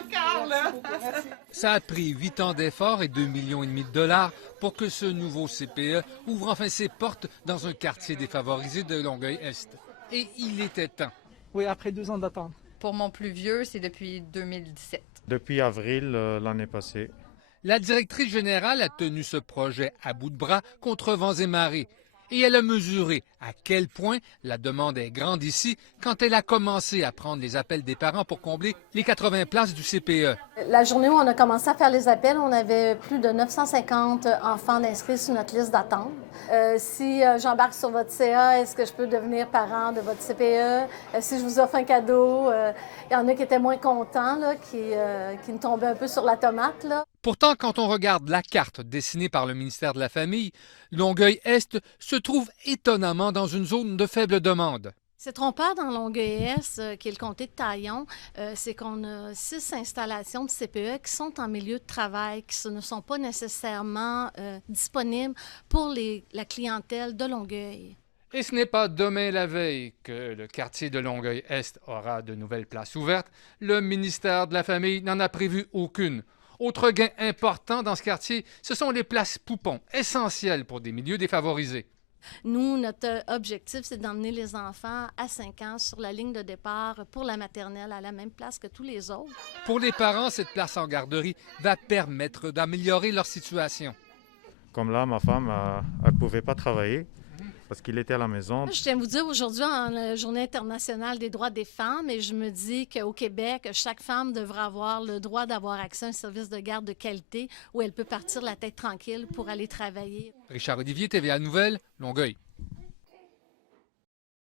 encore, là. Ça a pris 8 ans d'efforts et 2,5 millions de dollars pour que ce nouveau CPE ouvre enfin ses portes dans un quartier défavorisé de Longueuil-Est. Et il était temps. Oui, après 2 ans d'attente. Pour mon plus vieux, c'est depuis 2017. Depuis avril l'année passée. La directrice générale a tenu ce projet à bout de bras contre vents et marées. Et elle a mesuré à quel point la demande est grande ici quand elle a commencé à prendre les appels des parents pour combler les 80 places du CPE. La journée où on a commencé à faire les appels, on avait plus de 950 enfants d'inscrits sur notre liste d'attente. Si j'embarque sur votre CA, est-ce que je peux devenir parent de votre CPE? Si je vous offre un cadeau, il y en a qui étaient moins contents, là, qui me tombaient un peu sur la tomate, là. Pourtant, quand on regarde la carte dessinée par le ministère de la Famille, Longueuil-Est se trouve étonnamment dans une zone de faible demande. C'est trompeur dans Longueuil-Est, qui est le comté de Taillon, c'est qu'on a 6 installations de CPE qui sont en milieu de travail, qui ne sont pas nécessairement disponibles pour la clientèle de Longueuil. Et ce n'est pas demain la veille que le quartier de Longueuil-Est aura de nouvelles places ouvertes. Le ministère de la Famille n'en a prévu aucune. Autre gain important dans ce quartier, ce sont les places poupons, essentielles pour des milieux défavorisés. Nous, notre objectif, c'est d'emmener les enfants à 5 ans sur la ligne de départ pour la maternelle à la même place que tous les autres. Pour les parents, cette place en garderie va permettre d'améliorer leur situation. Comme là, ma femme, elle ne pouvait pas travailler parce qu'il était à la maison. Je tiens à vous dire, aujourd'hui, en la Journée internationale des droits des femmes, et je me dis qu'au Québec, chaque femme devrait avoir le droit d'avoir accès à un service de garde de qualité où elle peut partir la tête tranquille pour aller travailler. Richard Olivier, TVA Nouvelles, Longueuil.